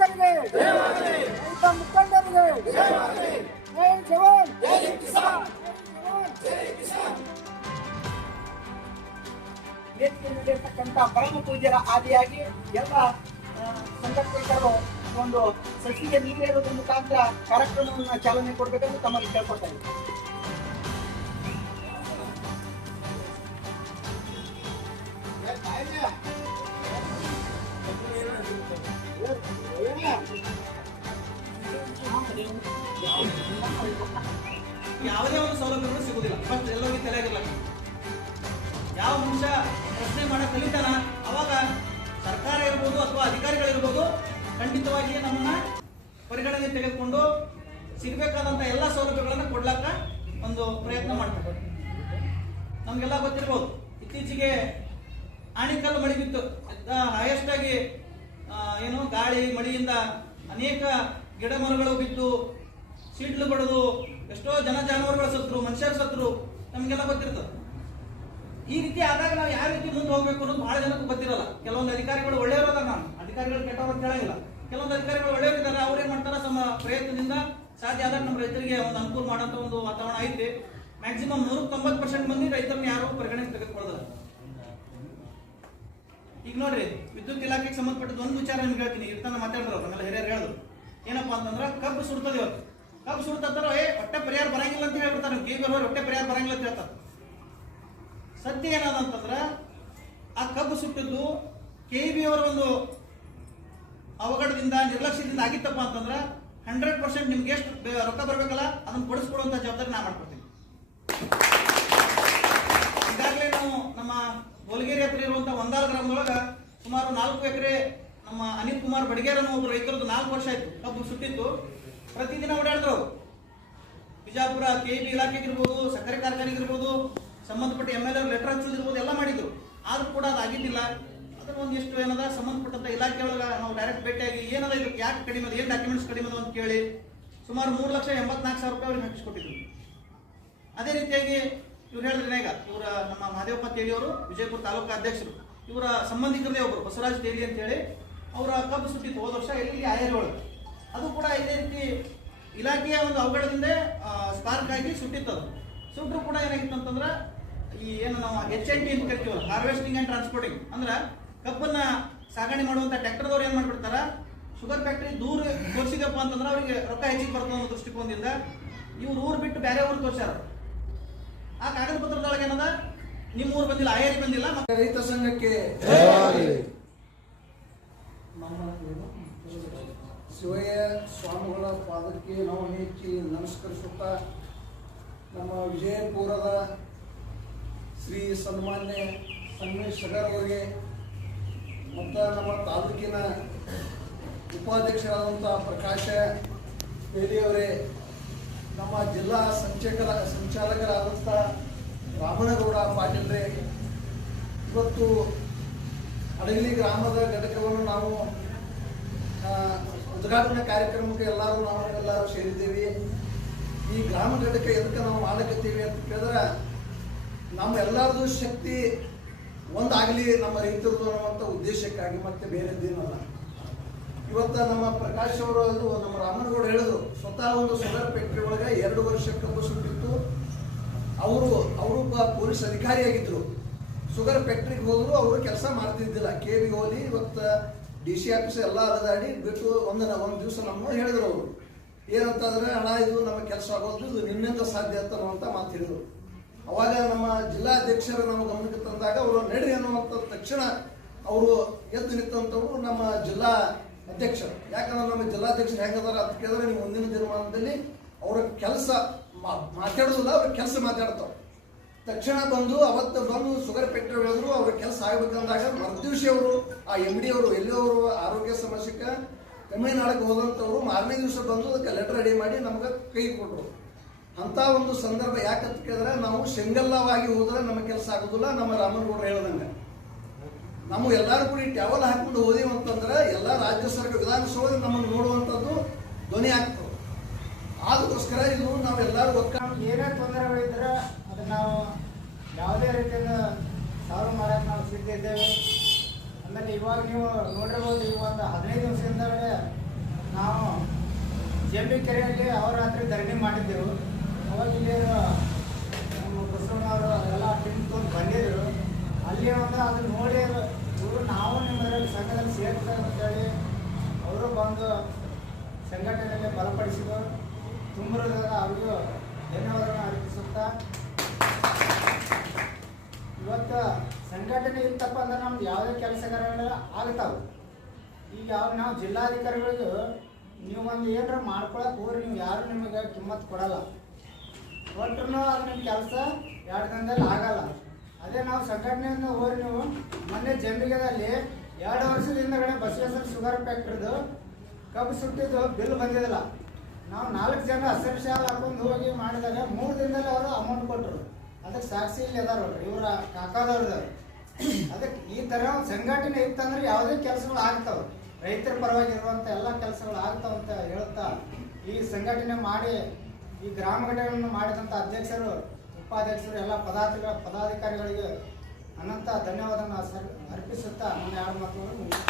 ನಾಯಕರಿಗೆ ರೈತ ಮುಖಂಡರಿಗೆ. ಜೈ ಜವಾನ್. ಜೈ ಕಿಸಾನ್. ಜೈ ಕಿಸಾನ್ ವೇದಿಕೆಯಲ್ಲಿರ್ತಕ್ಕಂಥ ಪರಮ ಪೂಜ್ಯರ ಆದಿಯಾಗಿ ಎಲ್ಲ ಸಂಘಟಕರು ಒಂದು ಸಸಿಗೆ ನೀರು ಮುಖಾಂತರ ಕಾರ್ಯಕ್ರಮವನ್ನು ಚಾಲನೆ ಕೊಡಬೇಕೆಂದು ತಮ್ಮಲ್ಲಿ ಕೇಳ್ಕೊಡ್ತಾ ಇದ್ದೀನಿ. ಯಾವುದೇ ಒಂದು ಸೌಲಭ್ಯಗಳು ಸಿಗುದಿಲ್ಲ ಫಸ್ಟ್ ಎಲ್ಲೋಗಿ ತಲೆಯಾಗಿಲ್ಲ ಯಾವ ಮನುಷ್ಯ ಪ್ರಶ್ನೆ ಮಾಡಕ್ ಕಲಿತಾನ, ಅವಾಗ ಸರ್ಕಾರ ಇರ್ಬೋದು ಅಥವಾ ಅಧಿಕಾರಿಗಳಿರ್ಬೋದು ಖಂಡಿತವಾಗಿ ನಮ್ಮನ್ನ ಪರಿಗಣನೆ ತೆಗೆದುಕೊಂಡು ಸಿಗಬೇಕಾದಂತ ಎಲ್ಲ ಸೌಲಭ್ಯಗಳನ್ನು ಕೊಡ್ಲಾಕ ಒಂದು ಪ್ರಯತ್ನ ಮಾಡ್ತಾರೆ. ನಮ್ಗೆಲ್ಲ ಗೊತ್ತಿರ್ಬೋದು. ಇತ್ತೀಚೆಗೆ ಆಣಿಕಲ್ಲು ಮಳೆ ಬಿತ್ತು ಹೈಯೆಸ್ಟ್ ಆಗಿ ಏನು ಗಾಳಿ, ಮಳೆಯಿಂದ ಅನೇಕ ಗಿಡ ಮರಗಳು ಬಿದ್ದು, ಸಿಡ್ಲು ಬಡದು ಎಷ್ಟೋ ಜನ ಜಾನುವಾರುಗಳ ಸತ್ರು, ಮನುಷ್ಯರ ಸತ್ರು, ನಮಗೆಲ್ಲ ಗೊತ್ತಿರ್ತದೆ. ಈ ರೀತಿ ಆದಾಗ ನಾವು ಯಾವ ರೀತಿ ಮುಂದೆ ಹೋಗ್ಬೇಕು ಅನ್ನೋದು ಬಹಳ ಜನಕ್ಕೆ ಗೊತ್ತಿರಲ್ಲ. ಕೆಲವೊಂದು ಅಧಿಕಾರಿಗಳು ಒಳ್ಳೆಯವರು ನಾನು. ಅಧಿಕಾರಿಗಳು ಕೆಟ್ಟವರು ಅಂತ ಹೇಳಂಗಿಲ್ಲ. ಕೆಲವೊಂದು ಅಧಿಕಾರಿಗಳು ಒಳ್ಳೆಯವರು ಇದ್ದಾರೆ ಅವ್ರು ಏನ್ ಮಾಡ್ತಾರ? ತಮ್ಮ ಪ್ರಯತ್ನದಿಂದ ಸಾಧ್ಯ ಆದಾಗ ನಮ್ಮ ರೈತರಿಗೆ ಒಂದು ಅನುಕೂಲ ಮಾಡೋಂಥ ಒಂದು ವಾತಾವರಣ ಐತೆ. ಮ್ಯಾಕ್ಸಿಮಮ್ ನೂರ ತೊಂಬತ್ತು ಪರ್ಸೆಂಟ್ ಮಂದಿ ರೈತರನ್ನ ಯಾರು ಪರಿಗಣನೆ ತೆಗೆದುಕೊಳ್ಳೋದಿಲ್ಲ ಈಗ ನೋಡ್ರಿ, ವಿದ್ಯುತ್ ಇಲಾಖೆಗೆ ಸಂಬಂಧಪಟ್ಟದ ಒಂದು ವಿಚಾರ ನಿಮ್ಗೆ ಹೇಳ್ತೀನಿ. ಇರ್ತಾನ ಮಾತಾಡಿದ್ರು ಆಮೇಲೆ ಹಿರಿಯರು ಹೇಳಿದ್ರು ಏನಪ್ಪಾ ಅಂತಂದ್ರೆ ಕಬ್ಬು ಸುಡ್ತದೆ ಇವತ್ತು. ಕಬ್ಬು ಸುಡ್ತಾರೋ ಏ, ಹೊಟ್ಟೆ ಪರಿಹಾರ ಬರಂಗಿಲ್ಲ ಅಂತ ಹೇಳ್ಬಿಡ್ತಾರೆ ಕೆ ಬಿ ಹೊಟ್ಟೆ ಪರಿಹಾರ ಬರಂಗಿಲ್ಲ ಅಂತ ಹೇಳ್ತಾರೆ ಸತ್ಯ ಏನದ ಅಂತಂದ್ರ ಆ ಕಬ್ಬು ಸುಟ್ಟಿದ್ದು ಕೆ ಬಿ ಅವರ ಒಂದು ಅವಘಡದಿಂದ, ನಿರ್ಲಕ್ಷ್ಯದಿಂದ ಆಗಿತ್ತಪ್ಪ ಅಂತಂದ್ರೆ ಹಂಡ್ರೆಡ್ ಪರ್ಸೆಂಟ್ ನಿಮ್ಗೆ ಎಷ್ಟು ರೊಕ್ಕ ಬರಬೇಕಲ್ಲ, ಅದನ್ನ ಕೊಡಿಸ್ಕೊಡುವಂತ ಜವಾಬ್ದಾರಿ ನಾ ಮಾಡ್ಕೊಡ್ತೀನಿ. ಈಗಾಗಲೇ ನಾವು ನಮ್ಮ ಗೋಲಗೇರಿ ಹತ್ರ ಇರುವಂತಹ ಒಂದಾಲ ಗ್ರಾಮದೊಳಗ ಸುಮಾರು ನಾಲ್ಕು ಎಕರೆ ನಮ್ಮ ಅನಿಲ್ ಕುಮಾರ್ ಬಡಿಗೇರ್ ಅನ್ನೋ ಒಬ್ಬ ರೈತರದ್ದು ನಾಲ್ಕು ವರ್ಷ ಆಯ್ತು ಕಬ್ಬು ಸುಟ್ಟಿತ್ತು ಪ್ರತಿದಿನ ಓಡಾಡಿದ್ರು. ಬಿಜಾಪುರ ಕೆ ಬಿ ಇಲಾಖೆಗಿರ್ಬೋದು ಸಕ್ಕರೆ ಕಾರ್ಖಾನೆಗಿರ್ಬೋದು, ಸಂಬಂಧಪಟ್ಟ ಎಂ ಎಲ್ ಎ ಲೆಟರ್ ಹಚ್ಚೋದಿರ್ಬೋದು, ಎಲ್ಲ ಮಾಡಿದ್ರು. ಆದ್ರೂ ಕೂಡ ಅದು ಆಗಿದ್ದಿಲ್ಲ. ಅದ್ರ ಒಂದಿಷ್ಟು ಏನದ, ಸಂಬಂಧಪಟ್ಟಂತ ಇಲಾಖೆ ಒಳಗ ನಾವು ಡೈರೆಕ್ಟ್ ಭೇಟಿಯಾಗಿ ಏನದ, ಇದಕ್ಕೆ ಯಾಕೆ ಕಡಿಮೆ ಏನ್ ಡಾಕ್ಯುಮೆಂಟ್ಸ್ ಕಡಿಮೆ ಅಂತ ಕೇಳಿ ಸುಮಾರು ಮೂರು ಲಕ್ಷ ಎಂಬತ್ನಾಲ್ಕು ಸಾವಿರ ರೂಪಾಯಿ ಅವ್ರಿಗೆ ಹಾಕಿಸ್ಕೊಟ್ಟಿದ್ರು ಅದೇ ರೀತಿಯಾಗಿ ಇವ್ರು ಹೇಳಿದ್ರೆ ಈಗ ಇವರ ನಮ್ಮ ಮಹದೇವಪ್ಪ ತೇಲಿ ಅವರು, ವಿಜಯಪುರ ತಾಲೂಕು ಅಧ್ಯಕ್ಷರು, ಇವರ ಸಂಬಂಧಿಕರದೇ ಒಬ್ಬರು ಬಸವರಾಜ್ ತೇಲಿ ಅಂತ ಹೇಳಿ, ಅವರ ಕಬ್ಬು ಸುಟ್ಟಿತ್ತು ಹೋದ ವರ್ಷ ಇಲ್ಲಿ ಆಯರ್ ಒಳಗೆ ಅದು ಕೂಡ ಇದೇ ರೀತಿ ಇಲಾಖೆಯ ಒಂದು ಅವಘಡದಿಂದ ಸ್ಪಾರ್ಕ್ ಆಗಿ ಸುಟ್ಟಿತ್ತು ಅದು ಸುಟ್ಟರು ಕೂಡ ಏನಾಗಿತ್ತು ಅಂತಂದ್ರೆ ಈ ಏನು ನಾವು ಎಚ್ ಎನ್ ಟಿ ಅಂತ ಕರಿತೀವಲ್ಲ ಹಾರ್ವೆಸ್ಟಿಂಗ್ ಅಂಡ್ ಟ್ರಾನ್ಸ್ಪೋರ್ಟಿಂಗ್ ಅಂದ್ರೆ ಕಬ್ಬನ್ನ ಸಾಗಣೆ ಮಾಡುವಂತ ಟ್ರ್ಯಾಕ್ಟರ್ದವ್ರು ಏನು ಮಾಡ್ಬಿಡ್ತಾರ ಶುಗರ್ ಫ್ಯಾಕ್ಟ್ರಿ ದೂರ ತೋರಿಸಿದಪ್ಪ ಅಂತಂದ್ರೆ ಅವರಿಗೆ ರೊಕ್ಕ ಹೆಚ್ಚಿಗೆ ಬರ್ತದೆ ಅನ್ನೋ ದೃಷ್ಟಿಕೋನದಿಂದ ಇವ್ರು ಊರು ಬಿಟ್ಟು ಬೇರೆ ಊರು ತೋರಿಸ್ಯಾರ. ಆ ಕಾಗದ ಪತ್ರದೊಳಗೆ ಏನದ? ನಿಮ್ಮ ಊರು ಬಂದಿಲ್ಲ ಆಯರಿ ಬಂದಿಲ್ಲ ಮತ್ತೆ ರೈತ ಸಂಘಕ್ಕೆ ನಮ್ಮ ಶಿವಯ್ಯ ಸ್ವಾಮಿಗಳ ಪಾದಕ್ಕೆ ನಾವು ಹೆಚ್ಚಿ ನಮಸ್ಕರಿಸುತ್ತಾ ನಮ್ಮ ವಿಜಯಪುರದ ಶ್ರೀ ಸನ್ಮಾನ್ಯ ಸಂಗಮೇಶ್ ಶಗರ್ ಅವರಿಗೆ ಮತ್ತು ನಮ್ಮ ತಾಲೂಕಿನ ಉಪಾಧ್ಯಕ್ಷರಾದಂಥ ಪ್ರಕಾಶ ಬೇಲಿಯವರೇ ನಮ್ಮ ಜಿಲ್ಲಾ ಸಂಚಕರ ಸಂಚಾಲಕರಾದಂಥ ರಾಮನಗೌಡ ಪಾಟೀಲ್ರೆ, ಇವತ್ತು ಅಡಗಲಿ ಗ್ರಾಮದ ಘಟಕವನ್ನು ನಾವು ಉದ್ಘಾಟನಾ ಕಾರ್ಯಕ್ರಮಕ್ಕೆ ಎಲ್ಲರೂ ನಾವು ಎಲ್ಲರೂ ಸೇರಿದ್ದೀವಿ. ಈ ಗ್ರಾಮ ಘಟಕ ಎದಕ್ಕೆ ನಾವು ಮಾಡಕತ್ತೀವಿ ಅಂತ ಕೇಳಿದ್ರೆ, ನಮ್ಮ ಎಲ್ಲರದು ಶಕ್ತಿ ಒಂದಾಗಲಿ ನಮ್ಮ ರೈತರದು ಅನ್ನುವಂಥ ಉದ್ದೇಶಕ್ಕಾಗಿ ಮತ್ತೆ ಬೇರೆದ್ದೇನಲ್ಲ ಇವತ್ತ ನಮ್ಮ ಪ್ರಕಾಶ್ ಅವರು ಅದು ನಮ್ಮ ರಾಮನಗೌಡ ಹೇಳಿದ್ರು, ಸ್ವತಃ ಒಂದು ಸೋಲಾರ್ ಫ್ಯಾಕ್ಟ್ರಿ ಒಳಗೆ ಎರಡು ವರ್ಷ ಕಬ್ಬು ಸುಟ್ಟಿತ್ತು ಅವರು ಅವರು ಪೊಲೀಸ್ ಅಧಿಕಾರಿಯಾಗಿದ್ರು. ಶುಗರ್ ಫ್ಯಾಕ್ಟ್ರಿಗೆ ಹೋದ್ರು, ಅವರು ಕೆಲಸ ಮಾಡ್ತಿದ್ದಿಲ್ಲ. ಕೆ ವಿ ಹೋಲಿ ಇವತ್ತು ಡಿ ಸಿ ಆಫೀಸ್ ಎಲ್ಲ ಅಲದಾಡಿ ಬಿಟ್ಟು ಒಂದು ಒಂದು ದಿವಸ ನಮ್ಮ ಹೇಳಿದ್ರು ಅವರು. ಏನಂತಂದ್ರೆ ಹಣ ಇದು ನಮ್ಮ ಕೆಲಸ ಆಗೋದು, ಇದು ನಿನ್ನಿಂದ ಸಾಧ್ಯ ಅಂತ ಅನ್ನುವಂಥ ಮಾತು ಹೇಳಿದ್ರು. ಅವಾಗ ನಮ್ಮ ಜಿಲ್ಲಾಧ್ಯಕ್ಷರು ನಮ್ಮ ಗಮನಕ್ಕೆ ತಂದಾಗ ಅವರು ನಡ್ರಿ ಅನ್ನುವಂಥ ತಕ್ಷಣ ಅವರು ಎದ್ದು ನಿಂತವರು ನಮ್ಮ ಜಿಲ್ಲಾ ಅಧ್ಯಕ್ಷರು. ಯಾಕಂದ್ರೆ ನಮ್ಮ ಜಿಲ್ಲಾಧ್ಯಕ್ಷರು ಹೆಂಗದಾರ ಅದಕ್ಕೆ ಕೇಳಿದ್ರೆ, ನೀವು ಮುಂದಿನ ದಿನಮಾನದಲ್ಲಿ ಅವರ ಕೆಲಸ ಮಾತಾಡೋದಿಲ್ಲ, ಅವ್ರ ಕೆಲಸ ಮಾತಾಡ್ತಾವ ತಕ್ಷಣ ಬಂದು ಅವತ್ತು ಬಂದು ಶುಗರ್ ಫ್ಯಾಕ್ಟ್ರಿ ಹೇಳಿದ್ರು ಅವ್ರ ಕೆಲಸ ಆಗ್ಬೇಕಂದಾಗ ಮರುದಿವಸ ಅವರು, ಆ ಎಂ ಡಿ ಅವರು ಎಲ್ಲಿ ಅವರು ಆರೋಗ್ಯ ಸಮಸ್ಯೆಗೆ ತಮಿಳುನಾಡಿಗೆ ಹೋದಂಥವ್ರು ಮಾರನೇ ದಿವಸ ಬಂದು ಅದಕ್ಕೆ ಲೆಟರ್ ರೆಡಿ ಮಾಡಿ ನಮಗೆ ಕೈ ಕೊಟ್ಟರು ಅಂತ ಒಂದು ಸಂದರ್ಭ ಯಾಕಂತ ಕೇಳಿದ್ರೆ, ನಾವು ಶೆಂಗಲ್ಲವಾಗಿ ಹೋದ್ರೆ ನಮ್ಮ ಕೆಲಸ ಆಗೋದಿಲ್ಲ, ನಮ್ಮ ರಾಮನಗೌಡರು ಹೇಳ್ದಂಗೆ. ನಾವು ಎಲ್ಲರೂ ಕೂಡ ಟ್ಯಾವಲ್ ಹಾಕೊಂಡು ಹೋದೀವಿ ಅಂತಂದ್ರೆ ಎಲ್ಲ ರಾಜ್ಯ ಸರ್ಕಾರ ವಿಧಾನಸೌಧ ನಮ್ಮನ್ನು ನೋಡುವಂಥದ್ದು ಧ್ವನಿ ಆಗ್ತದೆ. ಅದಕ್ಕೋಸ್ಕರ ಇದು ನಾವೆಲ್ಲರೂ ಒಕ್ಕ ಏನೇ ತೊಂದರೆಗಳಿದ್ರೆ ನಾವು ಯಾವುದೇ ರೀತಿಯಿಂದ ಸಾಲ್ವ್ ಮಾಡಕ್ಕೆ ನಾವು ಸಿದ್ಧ ಇದ್ದೇವೆ. ಆಮೇಲೆ ಇವಾಗ ನೀವು ನೋಡಿರ್ಬೋದು ಈ ಒಂದು ಹದಿನೈದು ದಿವಸದಿಂದ ನಾವು ಜೆ ಪಿ ಕೆರೆಯಲ್ಲಿ ಅವರಾತ್ರಿ ಧರಣಿ ಮಾಡಿದ್ದೆವು. ಅವಾಗ ಇಲ್ಲಿ ನಮ್ಮ ಬಸವಣ್ಣವರು ಎಲ್ಲ ಟೀಮ್ ಬಂದಿದ್ರು. ಅಲ್ಲಿ ಒಂದು ಅದನ್ನ ನೋಡಿ ಇವರು ನಾವು ನಿಮ್ಮದರಲ್ಲಿ ಸಂಘದಲ್ಲಿ ಸೇರ್ತಾರೆ ಅಂತೇಳಿ ಅವರು ಬಂದು ಸಂಘಟನೆಯಲ್ಲಿ ಬಲಪಡಿಸಿದರು. ತುಂಬ ಅವ್ರಿಗೂ ಧನ್ಯವಾದಗಳನ್ನು ಅರ್ಪಿಸುತ್ತಾ ಇವತ್ತು ಸಂಘಟನೆ ಇತ್ತಪ್ಪ ಅಂದ್ರೆ ನಮ್ಗೆ ಯಾವುದೇ ಕೆಲಸಗಾರಗಳೆಲ್ಲ ಆಗ್ತಾವೆ. ಈಗ ಯಾವ ನಾವು ಜಿಲ್ಲಾಧಿಕಾರಿಗಳಿಗೆ ನೀವು ಒಂದು ಏನಾರ ಮಾಡ್ಕೊಳಕ್ಕೆ ಹೋಗ್ರಿ, ನೀವು ಯಾರು ನಿಮಗೆ ಕಿಮ್ಮತ್ ಕೊಡಲ್ಲ. ಒಟ್ರು ಅದು ನಿಮ್ಮ ಕೆಲಸ ಎರಡು ದಿನದಲ್ಲಿ ಆಗಲ್ಲ. ಅದೇ ನಾವು ಸಂಘಟನೆಯಿಂದ ಹೋಗ್ರಿ ನೀವು. ಮೊನ್ನೆ ಜಂಬಿಗೆದಲ್ಲಿ ಎರಡು ವರ್ಷದಿಂದ ಹಿಂದಗಡೆ ಬಸವೇಶ್ವರ ಶುಗರ್ ಫ್ಯಾಕ್ಟ್ರಿದು ಕಬ್ಬು ಸುಟ್ಟಿದ್ದು ಬಿಲ್ ಬಂದಿದ್ದಿಲ್ಲ. ನಾವು ನಾಲ್ಕು ಜನ ಹಸಿರು ಶಾಲ್ ಹಾಕೊಂಡು ಹೋಗಿ ಮಾಡಿದಾಗ ಮೂರು ದಿನದಲ್ಲಿ ಅವರು ಅಮೌಂಟ್ ಕೊಟ್ಟರು. ಅದಕ್ಕೆ ಸಾಕ್ಷಿ ಇಲ್ಲಿ ಅದಾರ ಇವರ ಕಾಕಾದವ್ರದ್ದು. ಅದಕ್ಕೆ ಈ ತರ ಒಂದು ಸಂಘಟನೆ ಇತ್ತಂದ್ರೆ ಯಾವುದೇ ಕೆಲಸಗಳು ಆಗ್ತಾವ ರೈತರ ಪರವಾಗಿ ಇರುವಂತ ಎಲ್ಲ ಕೆಲಸಗಳು ಆಗ್ತಾವ ಅಂತ ಹೇಳ್ತಾ ಈ ಸಂಘಟನೆ ಮಾಡಿ, ಈ ಗ್ರಾಮ ಘಟನೆಗಳನ್ನು ಮಾಡಿದಂಥ ಅಧ್ಯಕ್ಷರು, ಉಪಾಧ್ಯಕ್ಷರು, ಎಲ್ಲ ಪದಾಧಿಕ, ಪದಾಧಿಕಾರಿಗಳಿಗೆ ಅನಂತ ಧನ್ಯವಾದನ ಅರ್ಪಿಸುತ್ತಾ ನನ್ನ ಎರಡು ಮಾತುಗಳನ್ನು.